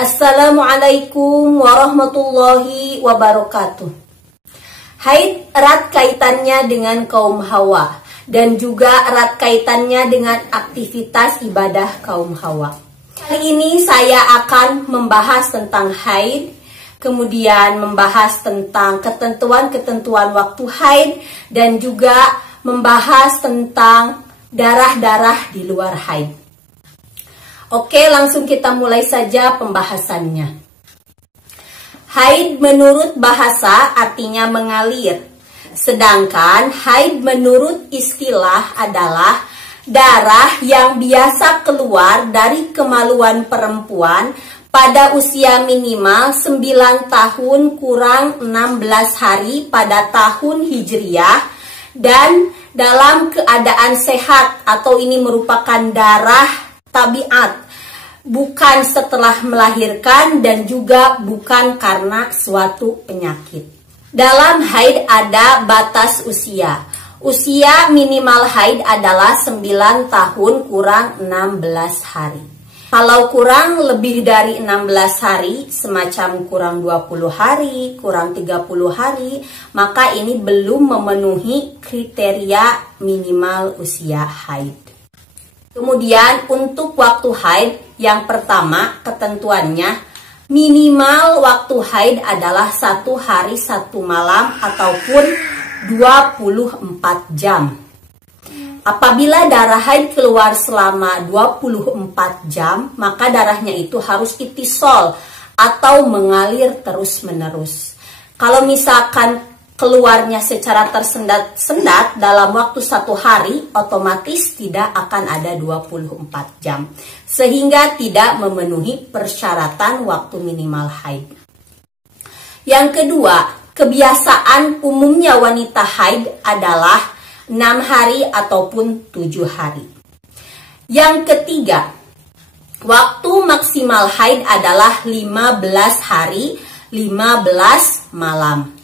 Assalamualaikum warahmatullahi wabarakatuh. Haid erat kaitannya dengan kaum Hawa dan juga erat kaitannya dengan aktivitas ibadah kaum Hawa. Kali ini saya akan membahas tentang haid, kemudian membahas tentang ketentuan-ketentuan waktu haid, dan juga membahas tentang darah-darah di luar haid. Oke, langsung kita mulai saja pembahasannya. Haid menurut bahasa artinya mengalir, sedangkan haid menurut istilah adalah darah yang biasa keluar dari kemaluan perempuan pada usia minimal 9 tahun kurang 16 hari pada tahun Hijriah dan dalam keadaan sehat, atau ini merupakan darah tabiat, bukan setelah melahirkan dan juga bukan karena suatu penyakit. Dalam haid ada batas usia. Usia minimal haid adalah 9 tahun kurang 16 hari. Kalau kurang lebih dari 16 hari, semacam kurang 20 hari, kurang 30 hari, maka ini belum memenuhi kriteria minimal usia haid. Kemudian untuk waktu haid, yang pertama ketentuannya minimal waktu haid adalah 1 hari 1 malam ataupun 24 jam. Apabila darah haid keluar selama 24 jam, maka darahnya itu harus itisol atau mengalir terus-menerus. Kalau misalkan keluarnya secara tersendat-sendat dalam waktu 1 hari, otomatis tidak akan ada 24 jam. Sehingga tidak memenuhi persyaratan waktu minimal haid. Yang kedua, kebiasaan umumnya wanita haid adalah 6 hari ataupun 7 hari. Yang ketiga, waktu maksimal haid adalah 15 hari, 15 malam.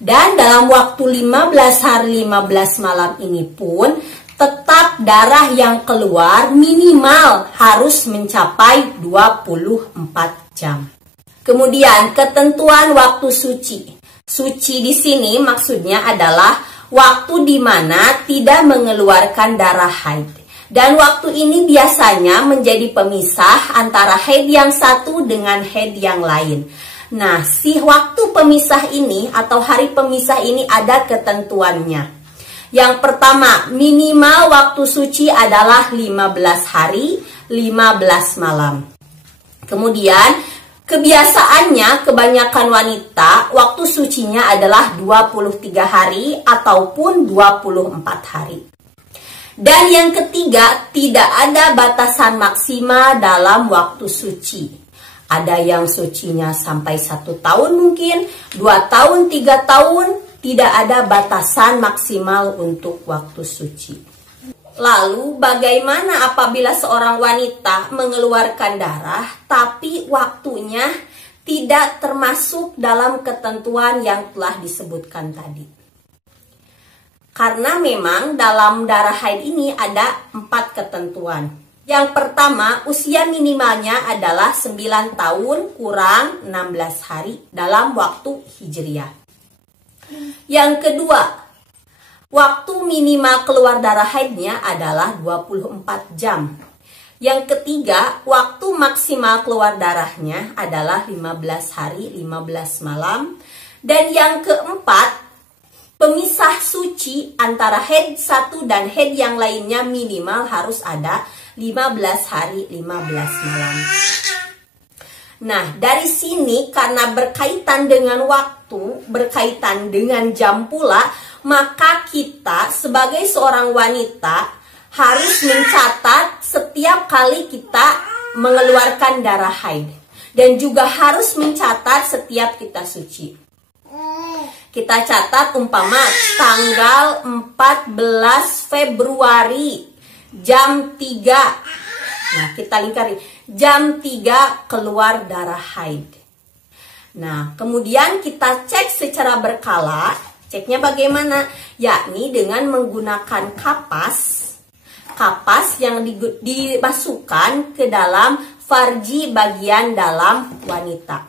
Dan dalam waktu 15 hari 15 malam ini pun tetap darah yang keluar minimal harus mencapai 24 jam. Kemudian ketentuan waktu suci. Suci di sini maksudnya adalah waktu di mana tidak mengeluarkan darah haid. Dan waktu ini biasanya menjadi pemisah antara haid yang satu dengan haid yang lain. Nah, si waktu pemisah ini atau hari pemisah ini ada ketentuannya. Yang pertama, minimal waktu suci adalah 15 hari, 15 malam. Kemudian, kebiasaannya kebanyakan wanita waktu sucinya adalah 23 hari ataupun 24 hari. Dan yang ketiga, tidak ada batasan maksimal dalam waktu suci. Ada yang sucinya sampai 1 tahun mungkin, 2 tahun, 3 tahun, tidak ada batasan maksimal untuk waktu suci. Lalu bagaimana apabila seorang wanita mengeluarkan darah, tapi waktunya tidak termasuk dalam ketentuan yang telah disebutkan tadi? Karena memang dalam darah haid ini ada 4 ketentuan. Yang pertama, usia minimalnya adalah 9 tahun kurang 16 hari dalam waktu Hijriah. Yang kedua, waktu minimal keluar darah haidnya adalah 24 jam. Yang ketiga, waktu maksimal keluar darahnya adalah 15 hari 15 malam. Dan yang keempat, pemisah suci antara haid satu dan haid yang lainnya minimal harus ada 15 hari 15 malam. Nah, dari sini karena berkaitan dengan waktu, berkaitan dengan jam pula, maka kita sebagai seorang wanita harus mencatat setiap kali kita mengeluarkan darah haid. Dan juga harus mencatat setiap kita suci. Kita catat umpama tanggal 14 Februari jam 3. Nah, kita lingkari. Jam 3 keluar darah haid. Nah, kemudian kita cek secara berkala. Ceknya bagaimana? Yakni dengan menggunakan kapas yang dimasukkan ke dalam farji bagian dalam wanita.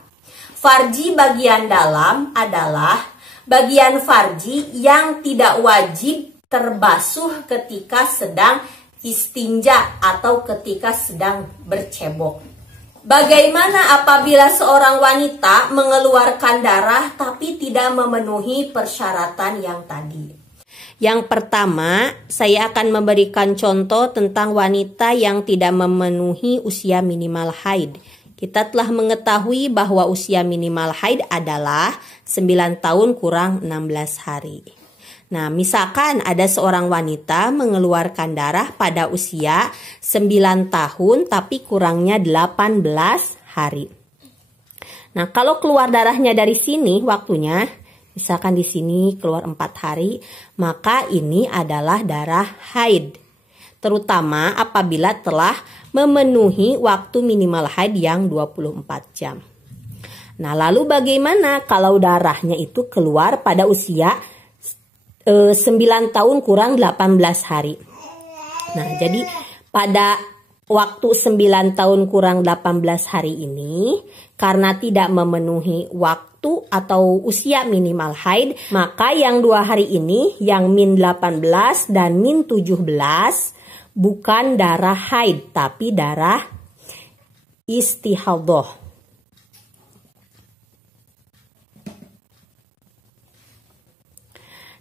Farji bagian dalam adalah bagian farji yang tidak wajib terbasuh ketika sedang istinja atau ketika sedang bercebok. Bagaimana apabila seorang wanita mengeluarkan darah tapi tidak memenuhi persyaratan yang tadi? Yang pertama, saya akan memberikan contoh tentang wanita yang tidak memenuhi usia minimal haid. Kita telah mengetahui bahwa usia minimal haid adalah 9 tahun kurang 16 hari. Nah, misalkan ada seorang wanita mengeluarkan darah pada usia 9 tahun tapi kurangnya 18 hari. Nah, kalau keluar darahnya dari sini waktunya, misalkan di sini keluar 4 hari, maka ini adalah darah haid. Terutama apabila telah memenuhi waktu minimal haid yang 24 jam. Nah, lalu bagaimana kalau darahnya itu keluar pada usia 9 tahun kurang 18 hari. Nah, jadi pada waktu 9 tahun kurang 18 hari ini, karena tidak memenuhi waktu atau usia minimal haid, maka yang 2 hari ini, yang min 18 dan min 17, bukan darah haid, tapi darah istihadhah.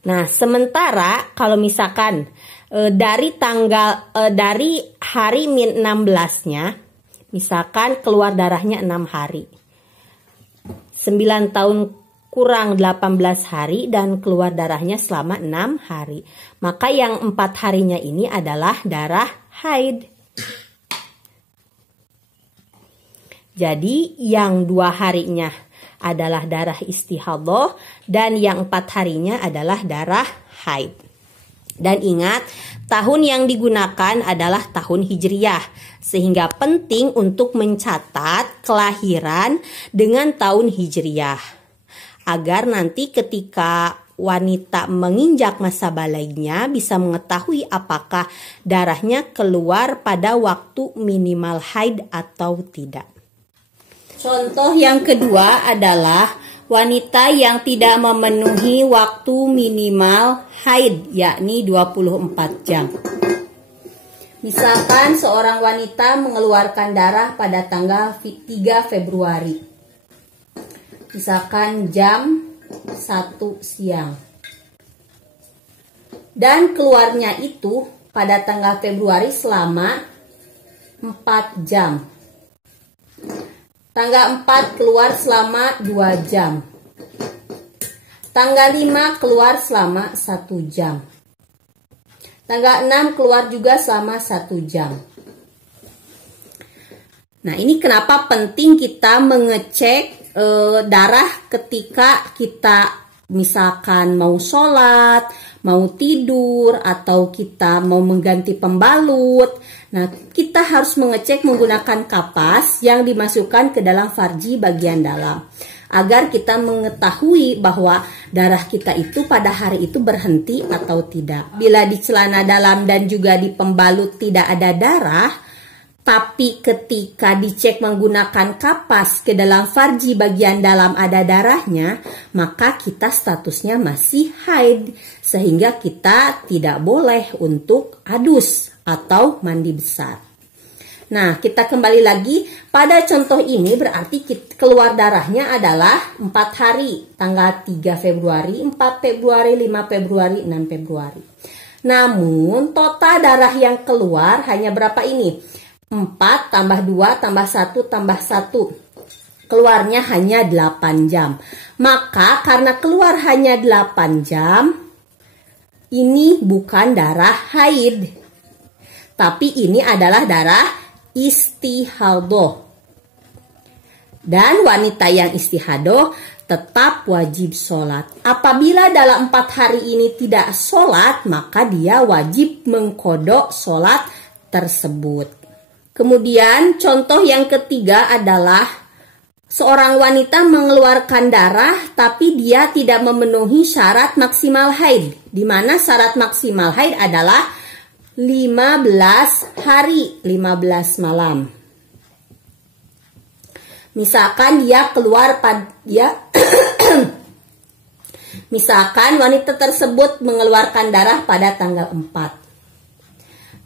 Nah, sementara kalau misalkan dari hari min 16-nya, misalkan keluar darahnya 6 hari. 9 tahun kurang 18 hari dan keluar darahnya selama 6 hari. Maka yang 4 harinya ini adalah darah haid. Jadi yang 2 harinya adalah darah istihadhah dan yang 4 harinya adalah darah haid. Dan ingat, tahun yang digunakan adalah tahun Hijriyah, sehingga penting untuk mencatat kelahiran dengan tahun Hijriyah agar nanti ketika wanita menginjak masa balignya bisa mengetahui apakah darahnya keluar pada waktu minimal haid atau tidak. Contoh yang kedua adalah wanita yang tidak memenuhi waktu minimal haid, yakni 24 jam. Misalkan seorang wanita mengeluarkan darah pada tanggal 3 Februari. Misalkan jam 1 siang. Dan keluarnya itu pada tanggal Februari selama 4 jam. Tanggal 4 keluar selama 2 jam. Tanggal 5 keluar selama 1 jam. Tanggal 6 keluar juga selama 1 jam. Nah, ini kenapa penting kita mengecek darah ketika kita misalkan mau sholat, mau tidur, atau kita mau mengganti pembalut. Nah, kita harus mengecek menggunakan kapas yang dimasukkan ke dalam farji bagian dalam, agar kita mengetahui bahwa darah kita itu pada hari itu berhenti atau tidak. Bila di celana dalam dan juga di pembalut tidak ada darah, tapi ketika dicek menggunakan kapas ke dalam farji bagian dalam ada darahnya, maka kita statusnya masih haid, sehingga kita tidak boleh untuk adus atau mandi besar. Nah, kita kembali lagi pada contoh ini, berarti keluar darahnya adalah 4 hari, tanggal 3 Februari, 4 Februari, 5 Februari, 6 Februari. Namun total darah yang keluar hanya berapa ini? 4 tambah 2 tambah 1 tambah 1. Keluarnya hanya 8 jam. Maka karena keluar hanya 8 jam, ini bukan darah haid, tapi ini adalah darah istihadhah. Dan wanita yang istihadhah tetap wajib sholat. Apabila dalam 4 hari ini tidak sholat, maka dia wajib mengqadha sholat tersebut. Kemudian contoh yang ketiga adalah seorang wanita mengeluarkan darah tapi dia tidak memenuhi syarat maksimal haid, di mana syarat maksimal haid adalah 15 hari, 15 malam. Misalkan misalkan wanita tersebut mengeluarkan darah pada tanggal 4.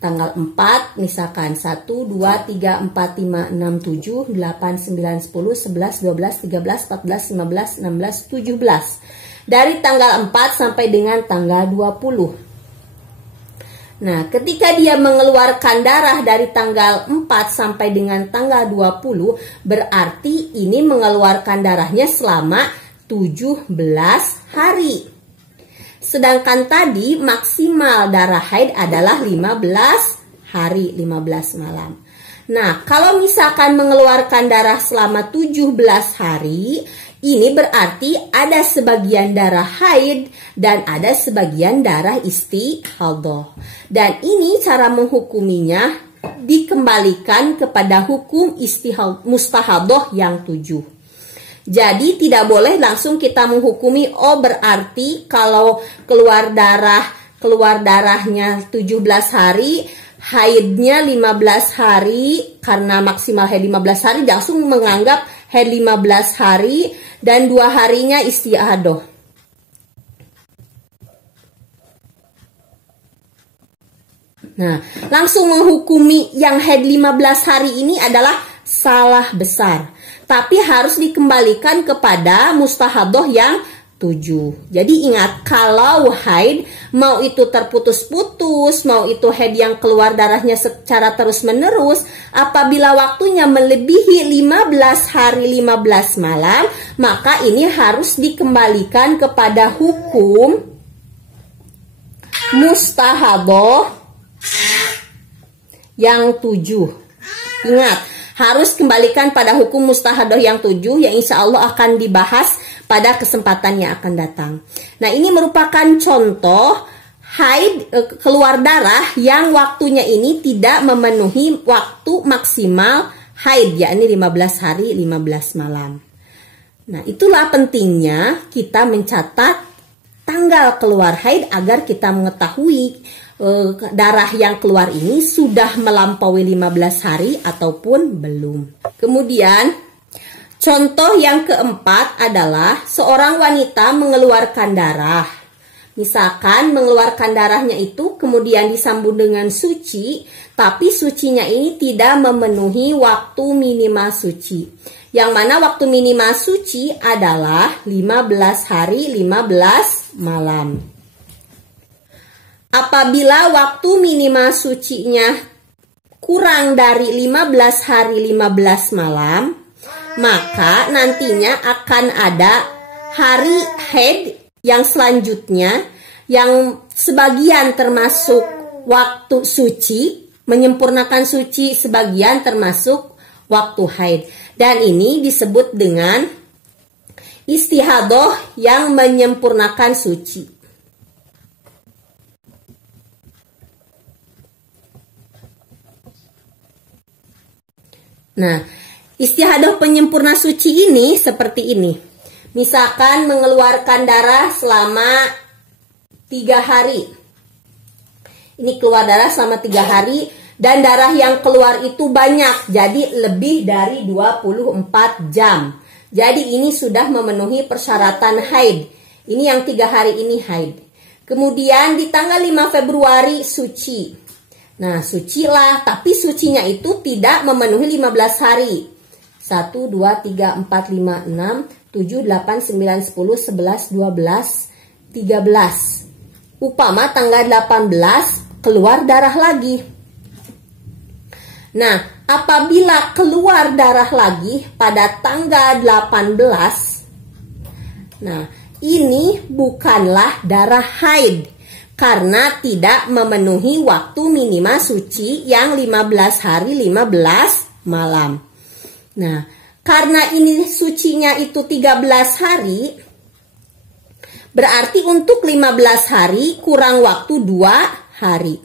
Tanggal 4 misalkan 1, 2, 3, 4, 5, 6, 7, 8, 9, 10, 11, 12, 13, 14, 15, 16, 17. Dari tanggal 4 sampai dengan tanggal 20. Nah, ketika dia mengeluarkan darah dari tanggal 4 sampai dengan tanggal 20, berarti ini mengeluarkan darahnya selama 17 hari. Sedangkan tadi maksimal darah haid adalah 15 hari, 15 malam. Nah, kalau misalkan mengeluarkan darah selama 17 hari, ini berarti ada sebagian darah haid dan ada sebagian darah istihadhah. Dan ini cara menghukuminya dikembalikan kepada hukum mustahadhah yang 7. Jadi tidak boleh langsung kita menghukumi, oh berarti kalau keluar darahnya 17 hari, haidnya 15 hari, karena maksimal haid 15 hari, langsung menganggap haid 15 hari dan 2 harinya istihadhah. Nah, langsung menghukumi yang haid 15 hari ini adalah salah besar. Tapi harus dikembalikan kepada mustahadhah yang 7. Jadi ingat, kalau haid, mau itu terputus-putus, mau itu haid yang keluar darahnya secara terus-menerus, apabila waktunya melebihi 15 hari 15 malam, maka ini harus dikembalikan kepada hukum mustahadhah yang 7. Ingat, harus kembalikan pada hukum mustahadhah yang 7 yang insya Allah akan dibahas pada kesempatan yang akan datang. Nah, ini merupakan contoh haid keluar darah yang waktunya ini tidak memenuhi waktu maksimal haid, yakni 15 hari 15 malam. Nah, itulah pentingnya kita mencatat tanggal keluar haid agar kita mengetahui darah yang keluar ini sudah melampaui 15 hari ataupun belum. Kemudian contoh yang keempat adalah seorang wanita mengeluarkan darah. Misalkan mengeluarkan darahnya itu kemudian disambung dengan suci, tapi sucinya ini tidak memenuhi waktu minimal suci. Yang mana waktu minimal suci adalah 15 hari 15 malam. Apabila waktu minimal sucinya kurang dari 15 hari 15 malam, maka nantinya akan ada hari haid yang selanjutnya yang sebagian termasuk waktu suci, menyempurnakan suci, sebagian termasuk waktu haid. Dan ini disebut dengan istihadhah yang menyempurnakan suci. Nah, istihadhah penyempurna suci ini seperti ini. Misalkan mengeluarkan darah selama 3 hari. Ini keluar darah selama 3 hari dan darah yang keluar itu banyak, jadi lebih dari 24 jam. Jadi ini sudah memenuhi persyaratan haid. Ini yang 3 hari ini haid. Kemudian di tanggal 5 Februari suci. Nah, sucilah, tapi sucinya itu tidak memenuhi 15 hari. 1, 2, 3, 4, 5, 6, 7, 8, 9, 10, 11, 12, 13. Upama tanggal 18 keluar darah lagi. Nah, apabila keluar darah lagi pada tanggal 18, nah ini bukanlah darah haid. Karena tidak memenuhi waktu minimal suci yang 15 hari 15 malam. Nah, karena ini sucinya itu 13 hari, berarti untuk 15 hari kurang waktu 2 hari.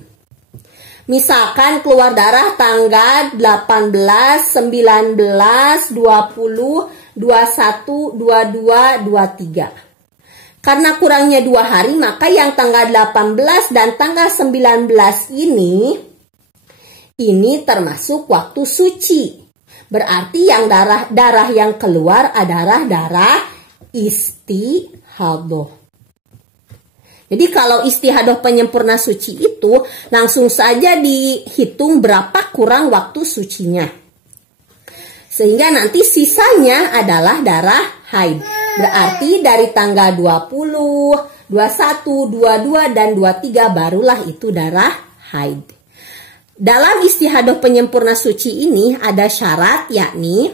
Misalkan keluar darah tanggal 18, 19, 20, 21, 22, 23. Karena kurangnya 2 hari, maka yang tanggal 18 dan tanggal 19 ini termasuk waktu suci. Berarti yang darah yang keluar adalah darah istihadah. Jadi kalau istihadah penyempurna suci itu langsung saja dihitung berapa kurang waktu sucinya. Sehingga nanti sisanya adalah darah haid. Berarti dari tanggal 20, 21, 22, dan 23 barulah itu darah haid. Dalam istihadah penyempurna suci ini ada syarat, yakni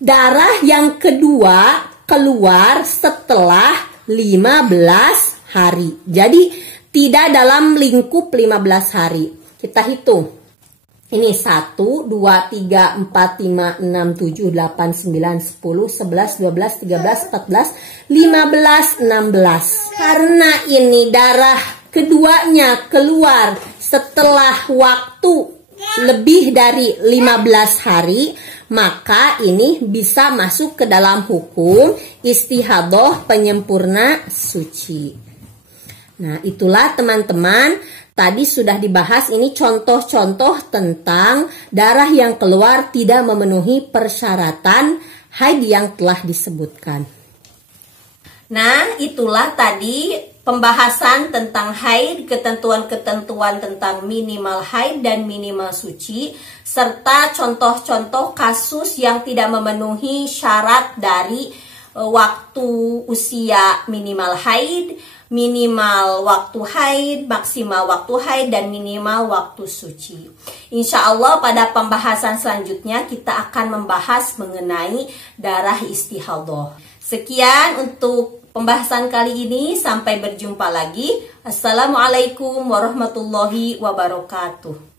darah yang kedua keluar setelah 15 hari. Jadi tidak dalam lingkup 15 hari. Kita hitung. Ini 1, 2, 3, 4, 5, 6, 7, 8, 9, 10, 11, 12, 13, 14, 15, 16. Karena ini darah keduanya keluar setelah waktu lebih dari 15 hari, maka ini bisa masuk ke dalam hukum istihadah penyempurna suci. Nah, itulah teman-teman, tadi sudah dibahas ini contoh-contoh tentang darah yang keluar tidak memenuhi persyaratan haid yang telah disebutkan. Nah, itulah tadi pembahasan tentang haid, ketentuan-ketentuan tentang minimal haid dan minimal suci, serta contoh-contoh kasus yang tidak memenuhi syarat dari waktu usia minimal haid, minimal waktu haid, maksimal waktu haid, dan minimal waktu suci. Insya Allah pada pembahasan selanjutnya kita akan membahas mengenai darah istihadah. Sekian untuk pembahasan kali ini, sampai berjumpa lagi. Assalamualaikum warahmatullahi wabarakatuh.